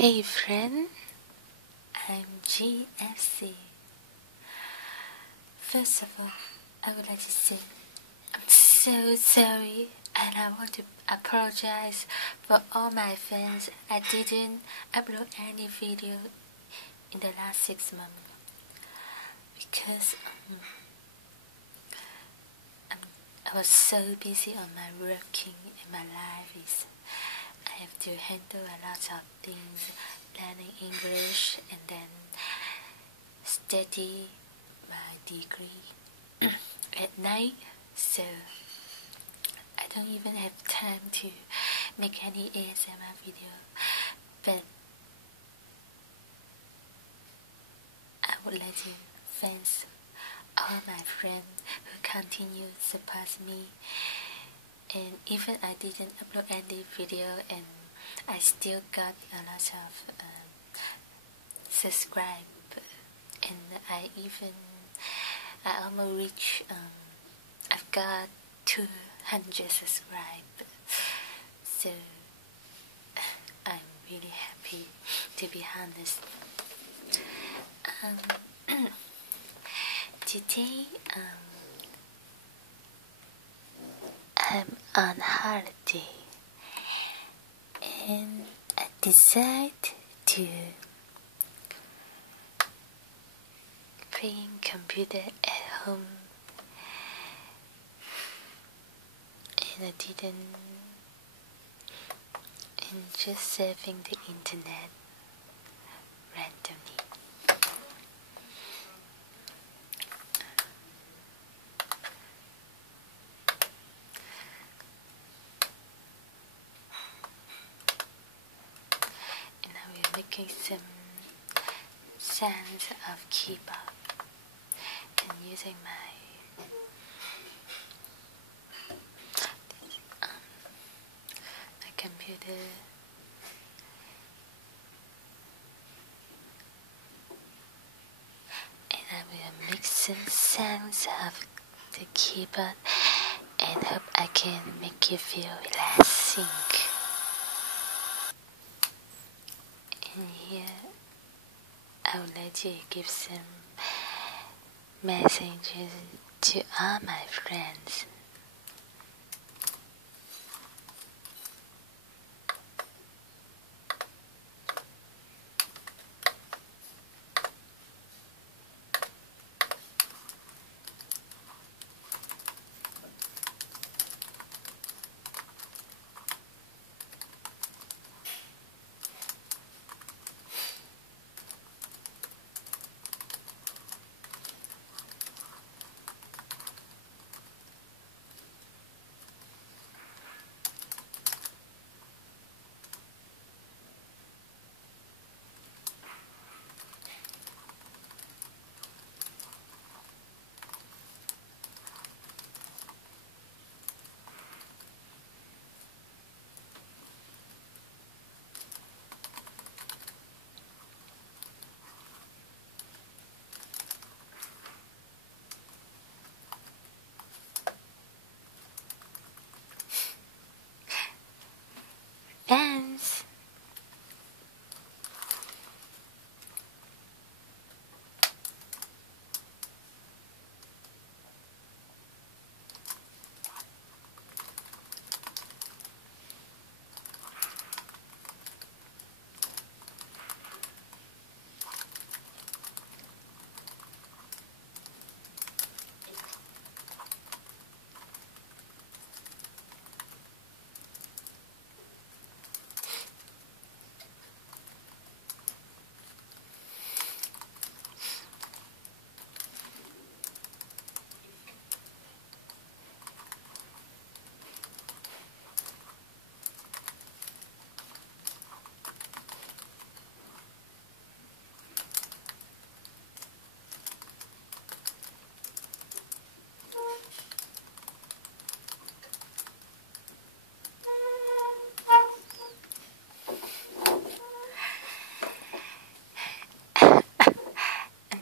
Hey friend, I'm GFC. First of all, I would like to say I'm so sorry and I want to apologize for all my fans. I didn't upload any video in the last 6 months because I was so busy on my working and my life. I have to handle a lot of things, learning English and then study my degree at night, so I don't even have time to make any ASMR video. But I would like to thank all my friends who continue to support me, and even I didn't upload any video and I still got a lot of subscribe, and I almost reached I've got 200 subscribers, so I'm really happy, to be honest. Today I'm on holiday and I decided to playing computer at home, and I didn't, and just surfing the internet randomly. And now we're making some sounds of keyboard and using my computer. And I will make some sounds of the keyboard and hope I can make you feel relaxing. And here I would like to give some messages to all my friends. Dance!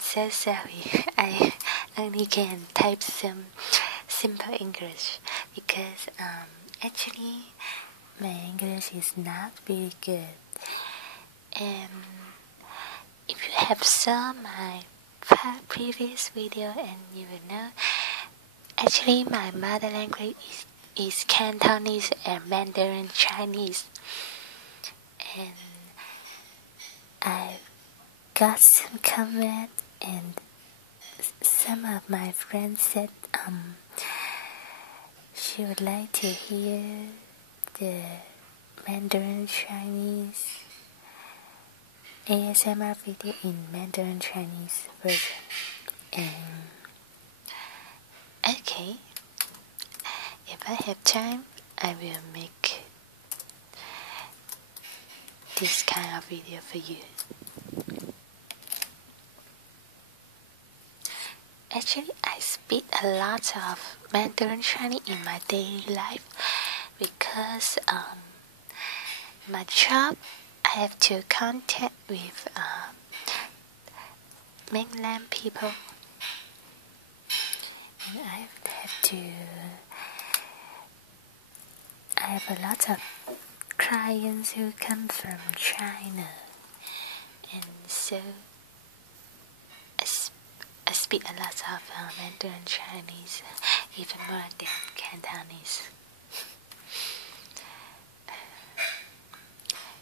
So sorry, I only can type some simple English because actually my English is not very good, And if you have saw my previous video, and you will know, actually my mother language is Cantonese and Mandarin Chinese. And I got some comment, and some of my friends said she would like to hear the Mandarin Chinese ASMR video in Mandarin Chinese version. And okay, if I have time, I will make this kind of video for you. Actually, I speak a lot of Mandarin Chinese in my daily life because my job, I have to contact with mainland people, and I have a lot of clients who come from China, and so I speak a lot of Mandarin Chinese, even more than Cantonese.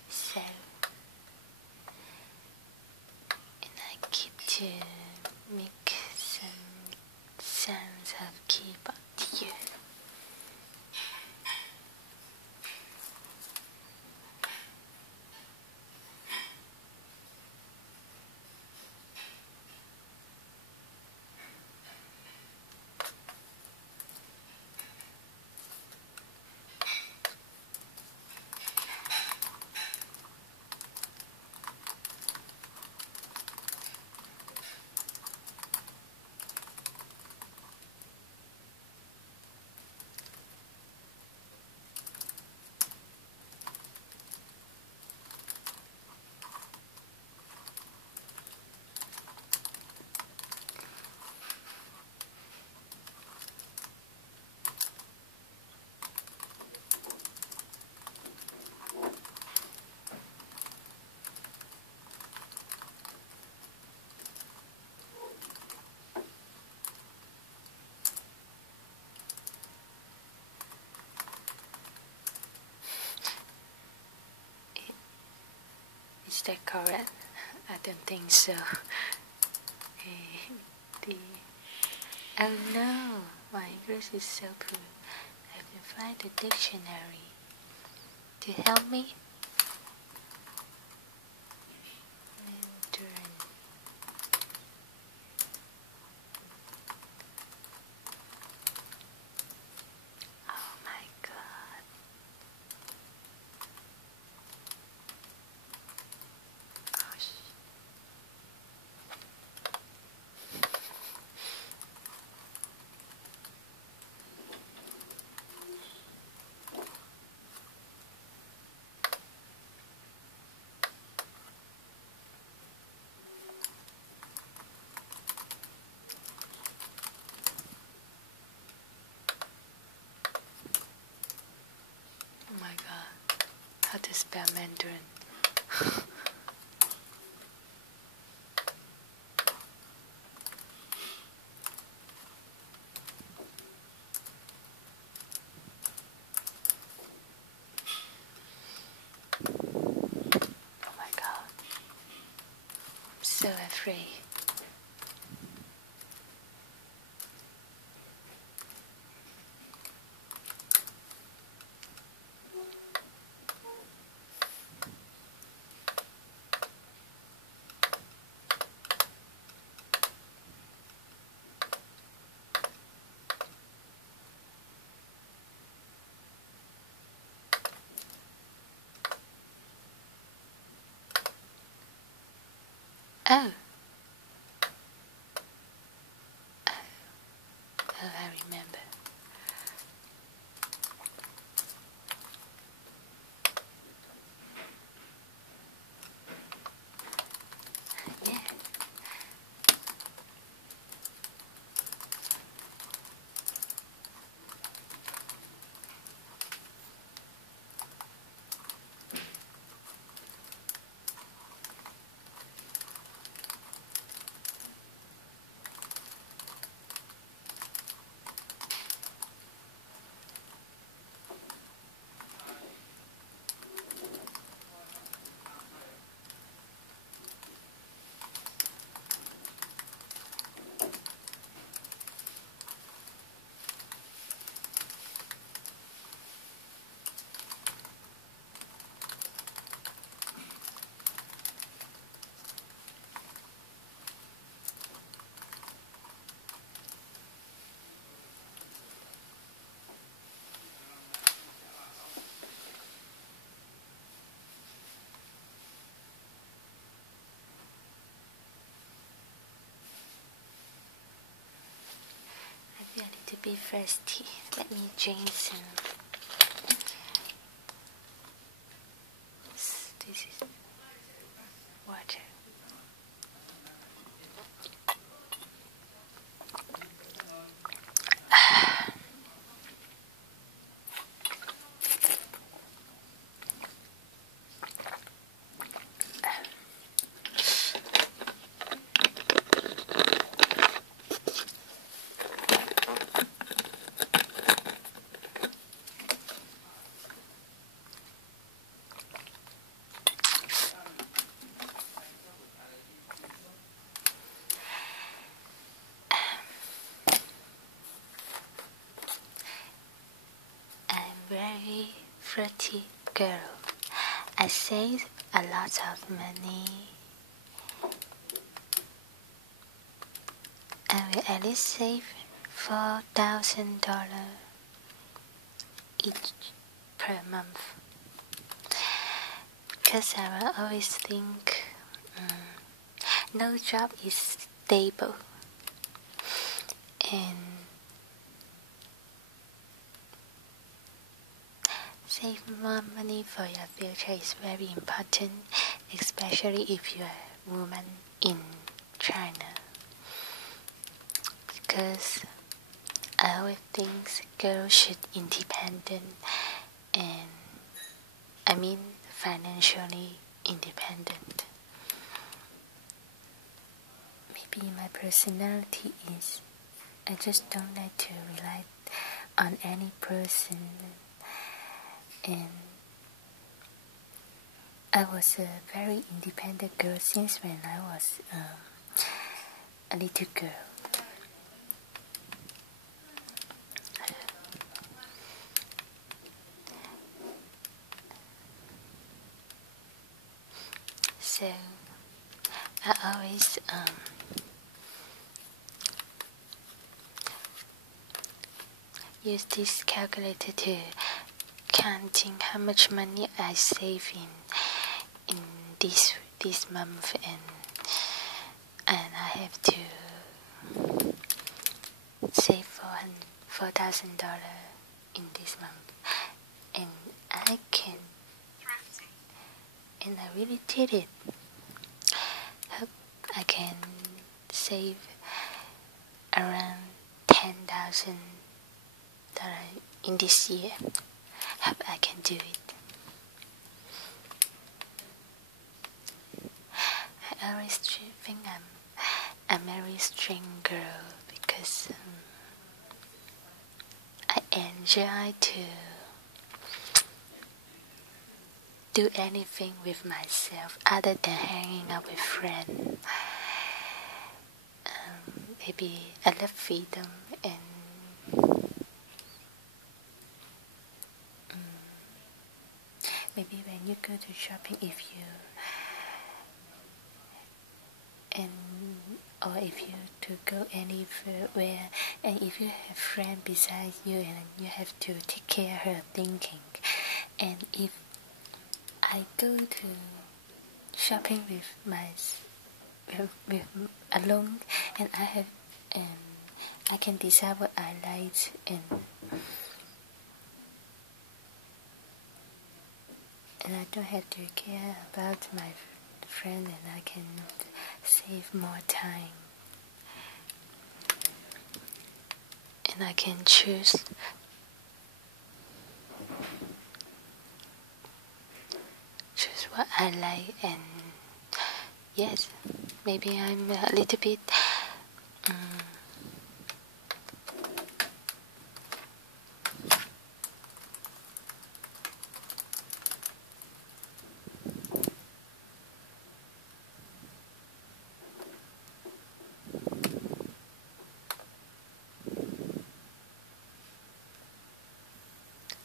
So, and I keep to make some sounds of keyboard here. Is that correct? I don't think so. Oh no, my English is so poor. I have to find a dictionary to help me. Mandarin. Oh my god. Gosh. Oh my god. How to spell Mandarin? Oh my god. I'm so afraid. Oh. Oh, I remember. Yeah. be thirsty. Let me drink some. This is water. Very fruity girl. I saved a lot of money. I will at least save $4,000 each per month. Because I will always think no job is stable, and save more money for your future is very important, especially if you are a woman in China. Because I always think girls should be independent, and I mean financially independent. Maybe my personality is I just don't like to rely on any person. And I was a very independent girl since when I was a little girl. So I always use this calculator to counting how much money I save in this month, and I have to save $4,000 in this month, and I really did it. Hope I can save around $10,000 in this year. Hope I can do it. I always think I'm a very strong girl because I enjoy to do anything with myself other than hanging out with friends. Maybe I love freedom, and maybe when you go to shopping, if you to go anywhere, and if you have friend beside you, and you have to take care of her thinking, and if I go to shopping with alone, and I can decide what I like, and I don't have to care about my friend, and I can save more time, and I can choose what I like. And yes, maybe I'm a little bit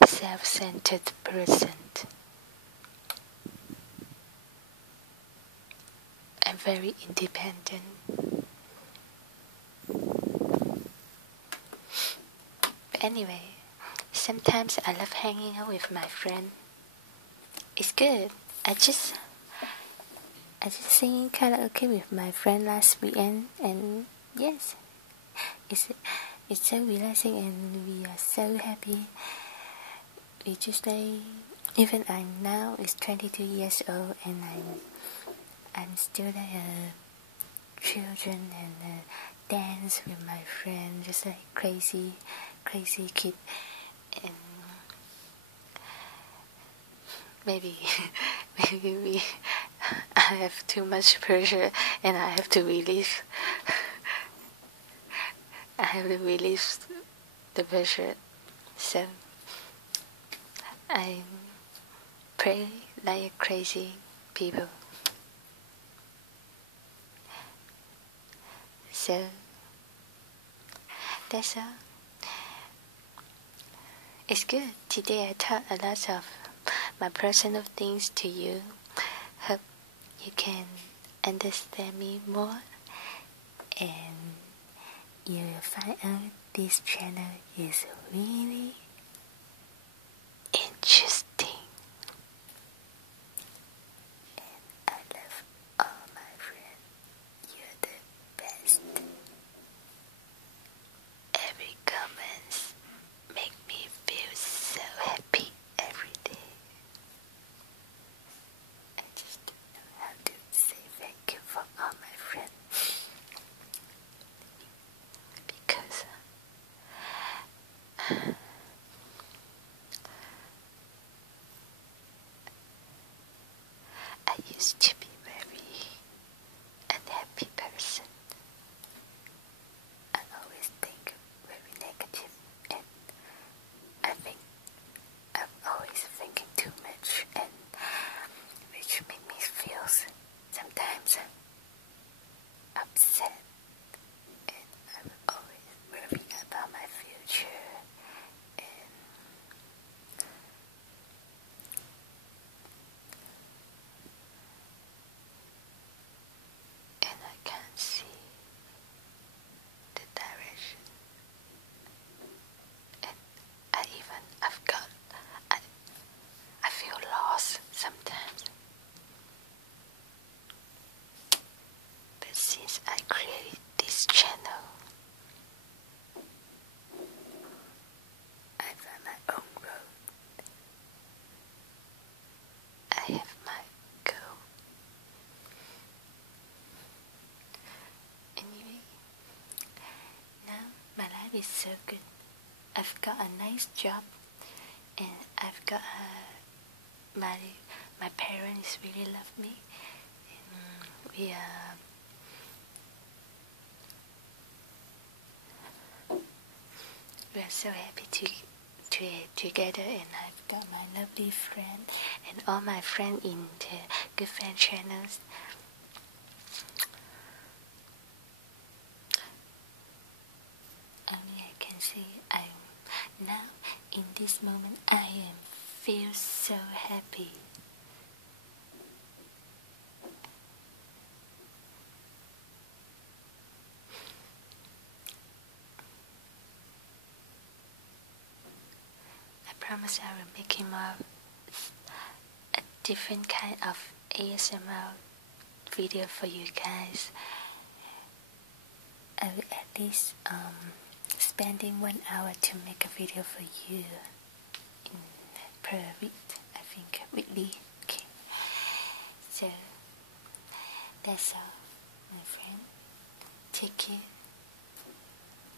self-centered person. I'm very independent. But anyway, sometimes I love hanging out with my friend. It's good. I just singing karaoke with my friend last weekend, and yes, it's so relaxing and we are so happy. We just like, even I now is 22 years old and I'm still like a children and dance with my friends just like crazy kid. And maybe I have too much pressure and I have to release the pressure. So I pray like crazy people. So that's all. It's good. Today I talked a lot of my personal things to you. Hope you can understand me more and you will find out this channel is really interesting. And I love all my friends. You're the best. Every comment make me feel so happy every day. I just don't know how to say thank you for all my friends. Because I used to be very unhappy person. I always think very negative and I think I'm always thinking too much and which make me feel sometimes upset and I'm always worried about my future and I can't see the direction and I feel lost sometimes. But since I created this channel, I found my own road. I have my goal. Anyway, now my life is so good. I've got a nice job and I've got my parents really love me. And we are so happy together, and I've got my lovely friend and all my friends in the Good Friend channels. Only I can say now in this moment I feel so happy. I promise I will make more a different kind of ASMR video for you guys. I will at least spending 1 hour to make a video for you per week, I think, weekly. Okay, so that's all, my friend. Take care.